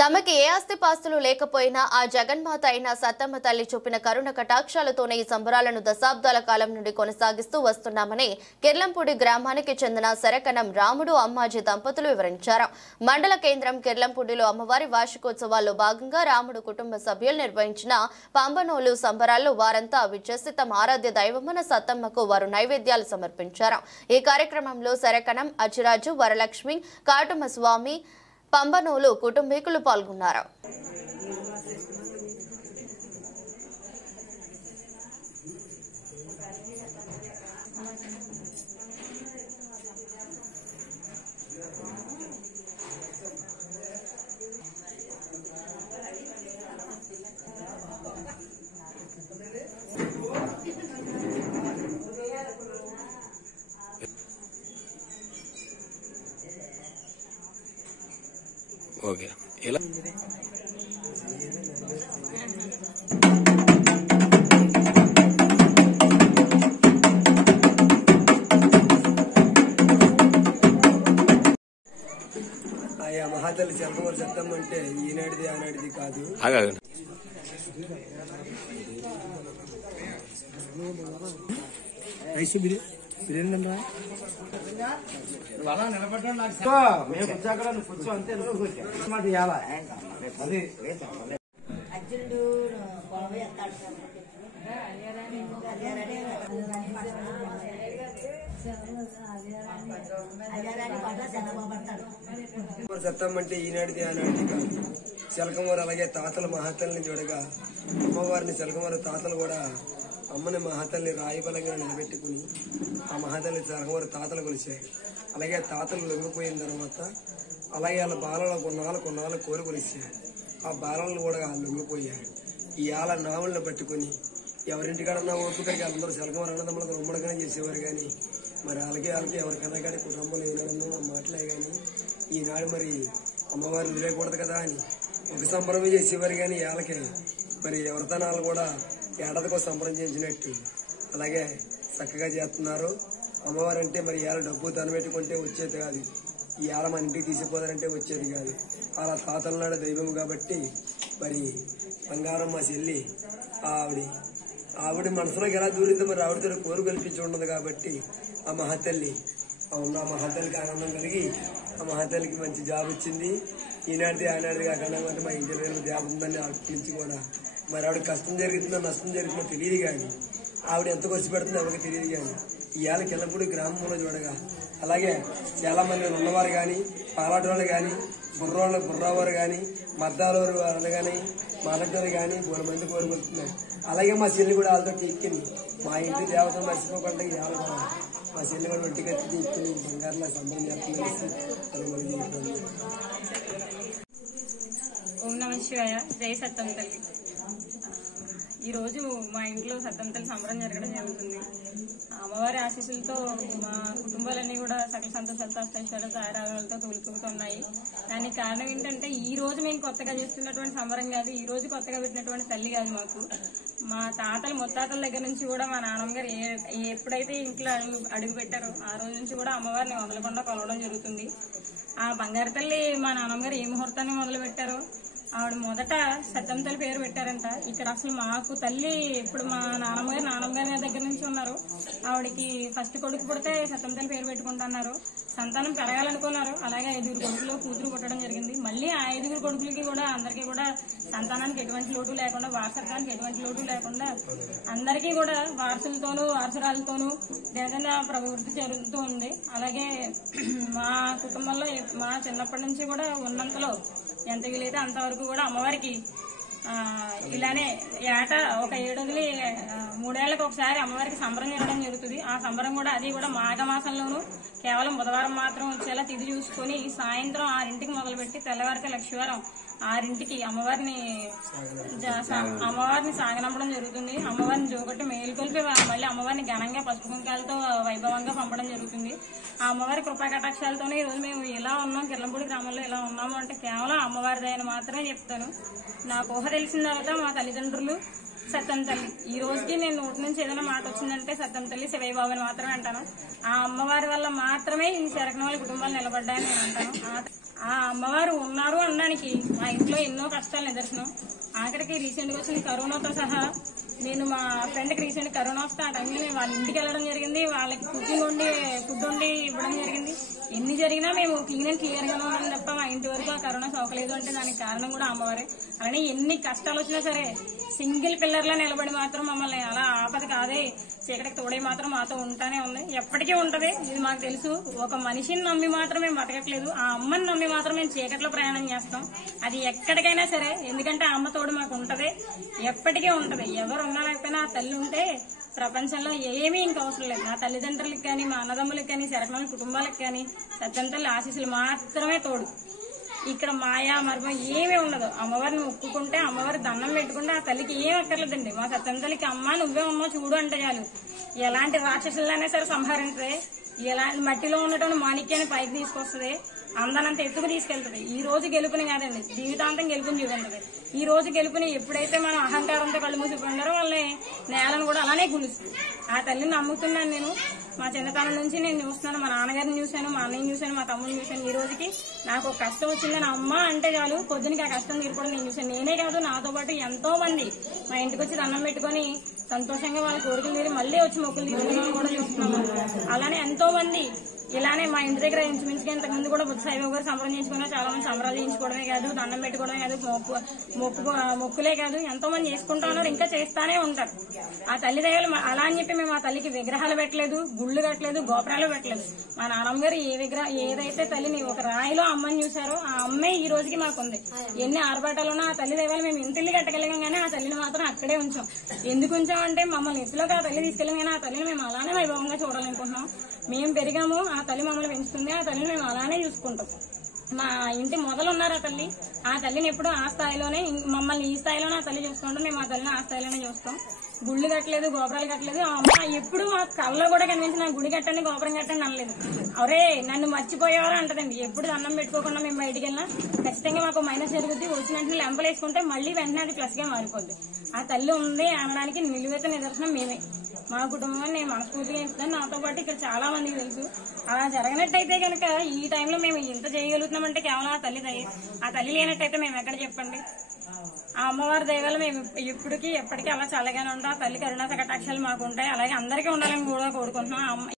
తమకి ఏ ఆస్తిపాస్తులు లేకపోయినా ఆ జగన్మాత అయిన సత్తమ్మ తల్లి చూపిన కరుణ కటాక్షాలతోనే ఈ సంబరాలను దశాబ్దాల కాలం నుండి కొనసాగిస్తూ వస్తున్నామని కిర్లంపూడి గ్రామానికి చెందిన శరకనం రాముడు అమ్మాజీ దంపతులు వివరించారు. మండల కేంద్రం కిర్లంపూడిలో అమ్మవారి వార్షికోత్సవాల్లో భాగంగా రాముడు కుటుంబ సభ్యులు నిర్వహించిన పంబనోలు సంబరాల్లో వారంతా విచ్చేసి తమ ఆరాధ్య దైవమున సత్తమ్మకు వారు నైవేద్యాలు సమర్పించారు. ఈ కార్యక్రమంలో శరకనం అచ్చిరాజు, వరలక్ష్మి, కాటుమ స్వామి, పంబనోలు కుటుంబీకులు పాల్గొన్నారు. ఓకే ఎలా ఆయా మహాతల్లి చెరకమూరు సత్తమ్మ అంటే ఈనాటిది ఆనాటిది కాదు. సత్తమ్మ అంటే ఈనాటిది ఆనాటిది కాదు. చిలకమూరు అలాగే తాతల మహాతల్ని చూడగా అమ్మవారిని చిలకమూరు తాతలు కూడా అమ్మని మహాతల్ని రాయిబలంగా నిలబెట్టుకుని ఆ మహాతల్ని చిలకమూరు తాతలు కొలిచాయి. అలాగే తాతలు లొంగిపోయిన తర్వాత అలాగే వాళ్ళ బాలలో కొన్నాళ్ళు కోరి కొలిచాయి. ఆ బాలలు కూడా లొంగిపోయాయి. ఈ ఆల నావులను పట్టుకుని ఎవరింటికాడన్నా ఓపికరికి అందరూ చిలకమూరు అన్నదమ్ములతో ఉమ్మడిగానే చేసేవారు. కానీ మరి వాళ్ళకి ఎవరికన్నా కానీ కుటుంబంలో ఏదన్నా మాటలే కానీ ఈనాడు మరి అమ్మవారిని వదిలేయకూడదు కదా అని ఒక సంబరమే చేసేవారు. కానీ వాళ్ళకి మరి ఎవరితనాలు కూడా ఏడాదికో సంబరం చేయించినట్టు అలాగే చక్కగా చేస్తున్నారు. అమ్మవారు అంటే మరి ఇవాళ డబ్బు తనబెట్టుకుంటే వచ్చేది కాదు, ఇవాళ మన ఇంటికి తీసిపోతారంటే వచ్చేది కాదు. అలా తాతల నాడు దైవం కాబట్టి మరి బంగారం మా చెల్లి ఆవిడ మనసులోకి ఎలా దూరిందో మరి ఆవిడతో కోరు కల్పించి ఉండదు కాబట్టి ఆ మహాతల్లి ఆ మహాతల్లికి ఆనందం కలిగి ఆ మహాతల్లికి మంచి జాబ్ వచ్చింది. ఈనాటిది ఆనాటిది కాకుండా అంటే మా ఇంటి జాబ్ ఉందని అప్పటి నుంచి కూడా మరి ఆవిడ కష్టం జరుగుతుందో నష్టం జరుగుతుందో తెలియదు. కానీ ఆవిడ ఎంత ఖర్చు పెడుతుందో ఎవరికి తెలియదు. కానీ ఇవాళ కిల్లపూడి గ్రామంలో చూడగా అలాగే చాలా మంది ఉన్నవారు కానీ పాలాటోళ్ళు కానీ బుర్రావారు కానీ మద్దాలవారు వాళ్ళు కానీ మాలటోళ్ళు కానీ 3 మంది కోరుకుంటున్నారు. అలాగే మా చెల్లి కూడా వాళ్ళతో ఎక్కింది. మా ఇంటి దేవత మర్చిపోకుండా ఇవాళ కూడా మా చెల్లి కూడా ఒంటికి ఎత్తి ఎక్కింది. బంగారులో సంబరం చేస్తుంది. ఓం నమ శివాయ. జై సత్తమ్మ తల్లి. ఈరోజు మా ఇంట్లో సత్తమ్మ తల్లి సంబరం జరగడం జరుగుతుంది. అమ్మవారి ఆశీస్సులతో మా కుటుంబాలన్నీ కూడా సకల సంతోషాలతో అష్టైశ్వర్యాలతో ఆరాధనలతో తొలుతూగుతున్నాయి. దానికి కారణం ఏంటంటే ఈ రోజు మేము కొత్తగా చేస్తున్నటువంటి సంబరం కాదు, ఈ రోజు కొత్తగా పెట్టినటువంటి తల్లి కాదు. మాకు మా తాతలు ముత్తాతల దగ్గర నుంచి కూడా మా నాన్నగారు ఎప్పుడైతే ఇంట్లో అడుగు పెట్టారో ఆ రోజు నుంచి కూడా అమ్మవారిని వదలకుండా కొలవడం జరుగుతుంది. ఆ బంగారు తల్లి మా నాన్నగారు ఏ ముహూర్తాన్ని మొదలు పెట్టారో ఆవిడ మొదట సత్తమ్మ తల్లి పేరు పెట్టారంట. ఇక్కడ అసలు మాకు తల్లి ఇప్పుడు మా నాన్నమ్మగారి దగ్గర నుంచి ఉన్నారు. ఆవిడకి ఫస్ట్ కొడుకు పుడితే సత్తమ్మ తల్లి పేరు పెట్టుకుంటున్నారు. సంతానం పెరగాలనుకున్నారు. అలాగే 5 కొడుకులు కూతురు పుట్టడం జరిగింది. మళ్ళీ ఆ 5 కొడుకులకి కూడా అందరికీ కూడా సంతానానికి ఎటువంటి లోటు లేకుండా, వారసత్వానికి ఎటువంటి లోటు లేకుండా అందరికీ కూడా వారసులతోనూ వారసురాలతోనూ దినదిన ప్రవృత్తి జరుగుతూ ఉంది. అలాగే మా కుటుంబంలో మా చిన్నప్పటి నుంచి కూడా ఉన్నంతలో ఎంత వీలైతే అంతవరకు కూడా అమ్మవారికి ఇలానే ఏటా ఒక 7 వదిలి 3 ఏళ్లకు ఒకసారి అమ్మవారికి సంబరం చేయడం జరుగుతుంది. ఆ సంబరం కూడా అది కూడా మాఘమాసంలోనూ కేవలం బుధవారం మాత్రం వచ్చేలా తిథి చూసుకుని సాయంత్రం 6ంటికి మొదలుపెట్టి తెల్లవారితే లక్షవారం 6ంటికి అమ్మవారిని సాగనంపడం జరుగుతుంది. అమ్మవారిని జోగొట్టి మేలుకొల్పి మళ్ళీ అమ్మవారిని ఘనంగా పసుపు కుంకాలతో వైభవంగా పంపడం జరుగుతుంది. ఆ అమ్మవారి కృపా కటాక్షాలతోనే ఈరోజు మేము ఇలా ఉన్నాం, కిర్లంపూడి గ్రామంలో ఇలా ఉన్నాము అంటే కేవలం అమ్మవారి దయని మాత్రమే చెప్తాను. నాకు ఊహ తెలిసిన తర్వాత మా తల్లిదండ్రులు సత్తమ్మ తల్లి. ఈ రోజుకి నేను నోటి నుంచి ఏదైనా మాట వచ్చిందంటే సత్తమ్మ తల్లి శివయ్య బాబు అని మాత్రమే అంటాను. ఆ అమ్మవారి వల్ల మాత్రమే ఈ శరకన వాళ్ళ కుటుంబాలు నిలబడ్డాయని నేను అంటాను. ఆ అమ్మవారు ఉన్నారు అనడానికి మా ఇంట్లో ఎన్నో కష్టాలు నిదర్శనం. ఆఖరికి రీసెంట్ గా వచ్చిన కరోనాతో సహా నేను మా ఫ్రెండ్ కి రీసెంట్ కరోనా వస్తే ఆ టైంలో నేను వాళ్ళ ఇంటికి వెళ్ళడం జరిగింది. వాళ్ళకి ఫుడ్ వండి ఇవ్వడం జరిగింది. ఎన్ని జరిగినా మేము క్లీన్ అండ్ క్లియర్ గా ఉన్నాం తప్ప మా ఇంటి వరకు ఆ కరోనా సోకలేదు అంటే దానికి కారణం కూడా అమ్మవారే. అలానే ఎన్ని కష్టాలు వచ్చినా సరే సింగిల్ పిల్లర్ లా నిలబడి మాత్రం మమ్మల్ని అలా ఆపద కాదే చీకటికి తోడే మాత్రం మాతో ఉంటానే ఉంది, ఎప్పటికీ ఉంటది. ఇది మాకు తెలుసు. ఒక మనిషిని నమ్మి మాత్రం మేము బతకట్లేదు, ఆ అమ్మని నమ్మి మాత్రం మేము చీకట్లో ప్రయాణం చేస్తాం. అది ఎక్కడికైనా సరే, ఎందుకంటే ఆ అమ్మ తోడు మాకు ఉంటది, ఎప్పటికీ ఉంటది. ఎవరు ఉన్నా లేకపోయినా ఆ తల్లి ఉంటే ప్రపంచంలో ఏమీ ఇంకా అవసరం లేదు. నా తల్లిదండ్రులకి కానీ, మా అన్నదమ్ములకి కానీ, శరకమైన కుటుంబాలకు కానీ సత్యంతల్లి ఆశీస్సులు మాత్రమే తోడు. ఇక్కడ మాయా మర్మం ఏమీ ఉండదు. అమ్మవారిని మొక్కుకుంటే, అమ్మవారి దండం పెట్టుకుంటే ఆ తల్లికి ఏం అక్కర్లేదండి. మా సత్యంతల్లికి అమ్మ నువ్వే ఉన్నావు చూడు అంటే చాలు. ఎలాంటి రాక్షసులైనా సరే సంహరించదే, ఎలాంటి మట్టిలో ఉన్నటువంటి మాణిక్యాన్ని పైకి తీసుకొస్తుంది, అందనంత ఎత్తుకు తీసుకెళ్తుంది. ఈ రోజు గెలుపుని కాదండి, జీవితాంతం గెలుపుని చూడండి. ఈ రోజు గెలుపుని ఎప్పుడైతే మనం అహంకారంతో కళ్ళు మూసిపోయినారో వాళ్ళని నేలను కూడా అలానే గులుస్తుంది. ఆ తల్లిని నమ్ముతున్నాను నేను. మా చిన్నతనం నుంచి నేను చూస్తున్నాను, మా నాన్నగారిని చూశాను, మా అన్నయ్యని చూశాను, మా తమ్ముడిని చూశాను. ఈ రోజుకి నాకు ఒక కష్టం వచ్చిందని అమ్మ అంటే చాలు పొద్దునకి ఆ కష్టం తీరుకోవడం నేను చూశాను. నేనే కాదు, నాతో పాటు ఎంతో మంది మా ఇంటికి వచ్చి దండం పెట్టుకుని సంతోషంగా వాళ్ళ కోరికలు తీరి మళ్ళీ వచ్చి మొక్కులు తీసుకుని కూడా చూస్తున్నాము. అలానే ఎంతో మంది ఇలానే మా ఇంటి దగ్గర ఇంచుమించుగా ఇంతకు ముందు కూడా బుద్ధ సాయిబాబు గారు సంబరం చేయించుకున్నా, చాలా మంది సంబరాలు చేయించుకోవడమే కాదు, దండం పెట్టుకోవడమే కాదు, మొక్కులే కాదు, ఎంతో మంది చేసుకుంటా ఉన్నారు, ఇంకా చేస్తానే ఉంటారు. ఆ తల్లి దయలు అలా అని చెప్పి మేము ఆ తల్లికి విగ్రహాలు పెట్టలేదు, గుళ్ళు కట్టలేదు, గోపురాలు పెట్టలేదు. మా నాన్నమ్మ గారు ఏదైతే తల్లిని ఒక రాయిలో అమ్మని చూసారో ఆ అమ్మే ఈ రోజుకి మాకుంది. ఎన్ని ఆర్భాటాలున్నా ఆ తల్లి దైవాలు మేము ఇంత ఇల్లు కట్టగలిగాం కానీ ఆ తల్లిని మాత్రం అక్కడే ఉంచాం. ఎందుకు ఉంచామంటే మమ్మల్ని ఎత్తులోకి ఆ తల్లి తీసుకెళ్ళాం కానీ ఆ తల్లిని మేము అలానే వైభవంగా చూడాలనుకుంటున్నాం. మేము పెరిగాము, ఆ తల్లి మమ్మల్ని పెంచుతుంది, ఆ తల్లిని మేము అలానే చూసుకుంటాం. మా ఇంటి మొదలున్నారు ఆ తల్లిని ఎప్పుడు ఆ స్థాయిలోనే, మమ్మల్ని ఈ స్థాయిలోనే ఆ తల్లి చూసుకుంటాం. మేము ఆ తల్లిని ఆ స్థాయిలోనే చూస్తాం. గుళ్ళు కట్టలేదు, గోపురాలు కట్టలేదు. ఆ అమ్మ ఎప్పుడు మా కళ్ళలో కూడా కనిపించిన గుడి కట్టండి, గోపురం కట్టండి అనలేదు. అవరే నన్ను మర్చిపోయేవారు అంటదండి. ఎప్పుడు దండం పెట్టుకోకుండా మేము బయటికి వెళ్ళినా ఖచ్చితంగా మాకు మైనస్ జరుగుద్ది. వచ్చిన వెంటనే లెంపలు వేసుకుంటే మళ్ళీ వెంటనే అది ప్లస్ గా మారిపోద్ది. ఆ తల్లి ఉంది అనడానికి నిలువెత్త నిదర్శనం మేమే. మా కుటుంబాన్ని నేను మనస్ఫూర్తిగా ఇస్తాను. నాతో పాటు ఇక్కడ చాలా మందికి తెలుసు. అలా జరగనట్టయితే కనుక ఈ టైంలో మేము ఇంత చేయగలుగుతున్నామంటే కేవలం ఆ తల్లి దయ. ఆ తల్లి లేనట్టయితే మేము ఎక్కడ చెప్పండి. ఆ అమ్మవారి దయవల్ల మేము ఎప్పటికీ ఎప్పటికీ అలా చల్లగానే ఉంటాం. ఆ తల్లి కరుణా కటాక్షాలు మాకు ఉంటాయి. అలాగే అందరికీ ఉండాలని కూడా కోరుకుంటున్నాం.